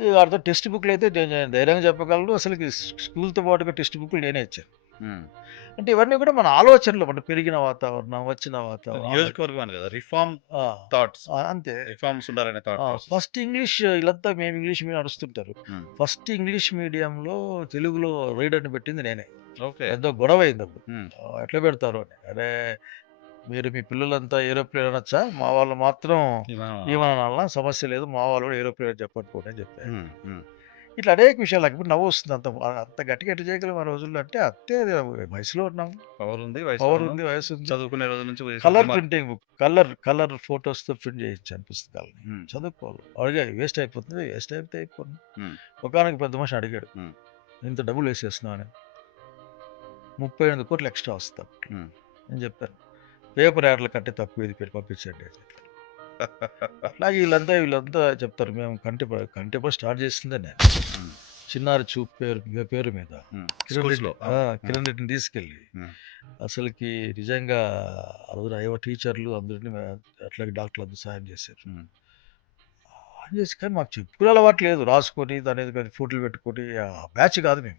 వాడితో టెక్స్ట్ బుక్లు అయితే ధైర్యంగా చెప్పగలను. అసలు స్కూల్తో పాటుగా టెక్స్ట్ బుక్లు నేనే ఇచ్చాను. అంటే ఇవన్నీ కూడా మన ఆలోచనలు మన పెరిగిన వాతావరణం వచ్చిన వాతావరణం. కదా రిఫార్మ్ థాట్స్. అంతే. రిఫార్మ్స్ ఉండాలనే ఫస్ట్ ఇంగ్లీష్ వీళ్ళంతా మేము ఇంగ్లీష్ మీడియం నడుస్తుంటారు. ఫస్ట్ ఇంగ్లీష్ మీడియంలో తెలుగులో రీడర్ని పెట్టింది నేనే. ఓకే. ఎంతో గొడవ అయింది అప్పుడు. ఎట్లా పెడతారు అని. అరే మీరు మీ పిల్లలంతా ఏరోప్లేన్ అనొచ్చా మా వాళ్ళు మాత్రం ఏమన్నా సమస్య లేదు మా వాళ్ళు కూడా ఏరోప్లేన్ చెప్పట్టుకోండి అని చెప్పారు. ఇట్లా అనేక విషయాలు నాకు నవ్వు వస్తుంది అంత అంత గట్టిగా ఎట్లా చేయగలం ఆ రోజుల్లో అంటే అంతే వయసులో ఉన్నాం పవర్ ఉంది వయసు పవర్ ఉంది. వయసు ఉంది చదువుకునే రోజుల నుంచి colour printing book colour colour ఫొటోస్తో print చేయించాను పుస్తకాలు. చదువుకోవాలి అడిగా వేస్ట్ అయిపోతుంది వేస్ట్ అయిపోతే అయిపోతుంది ఉమ్. ఒకనొక పెద్ద మనిషి అడిగాడు. ఇంత డబ్బులు వేసేస్తున్నావు అని ముప్పై ఎనిమిది కోట్లు ఎక్స్ట్రా వస్తాం. నేను చెప్పాను పేపర్ యాడ్ల కంటే తక్కువ ఇది పెట్టి పంపించండి. అట్లాగే వీళ్ళంతా వీళ్ళంతా చెప్తారు మేము కంటి కంటి స్టార్ట్ చేసిందే నేను. చిన్నారి చూపు పేరు పేరు మీద. కిరణ్ రెడ్డి కిరణ్ రెడ్డిని తీసుకెళ్ళి. అసలుకి నిజంగా ఆ రోజున అయ్యవ టీచర్లు అందరినీ అట్లాగే డాక్టర్లు అందరూ సాయం చేశారు చేసి కానీ మాకు చెప్పుకునే అలవాటు లేదు రాసుకొని దాని ఫోటోలు పెట్టుకొని బ్యాచ్ కాదు మేము.